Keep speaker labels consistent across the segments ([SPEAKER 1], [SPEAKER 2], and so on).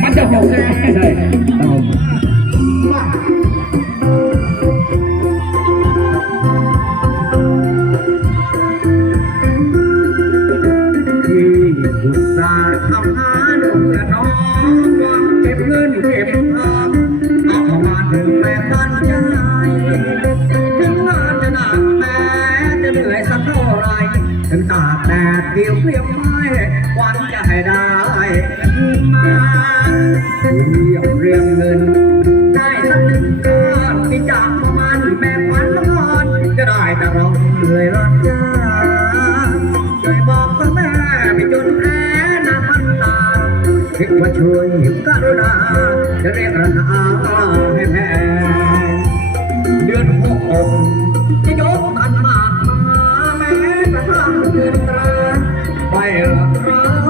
[SPEAKER 1] มันจะหกใช่ไหมใช่ครับผม
[SPEAKER 2] ที่อุตส่าห์ทำงานเพื่อน้องหวังเก็บเงินเก็บทองเอาเข้ามาถึงแม่ปันใจถึงงานจะหนักแม้จะเหนื่อยสักเท่าไรถึงตากแดดเดียวเปรียบไม้วังจะให้ได้ เรียบเรียงเงิน ได้สักหนึ่งก้อนที่จากประมาณแม่ปันละก่อนจะได้แต่เร้องเลยละจ้าเคยบอกพ่อแม่ไม่จนแพ้น้ำมันตาคิดว่าช่วยกรุณาจะเรียกราคาให้แพงเดือนหกจะยกกันมาแม้กระทั่งเดือนตราไปหลักร้อ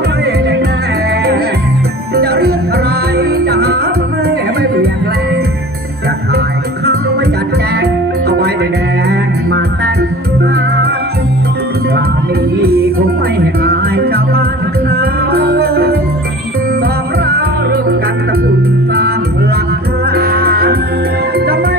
[SPEAKER 2] ราวนี้คงไม่ให้อายชาวบ้านเขาสองเราเริ่มกันตะกุนสร้างหลักฐาน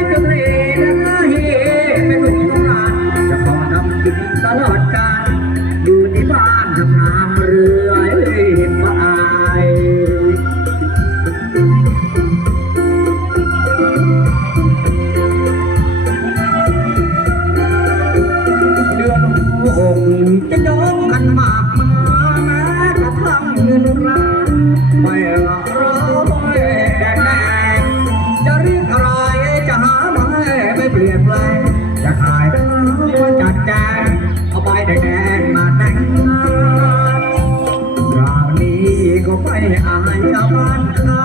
[SPEAKER 2] อายชาวบ้านเขา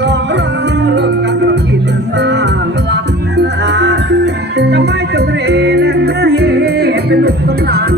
[SPEAKER 2] สองเราเริ่มกันกินสร้างหลักฐานจะไม่จะเรและเฮเป็นลูกสำราญ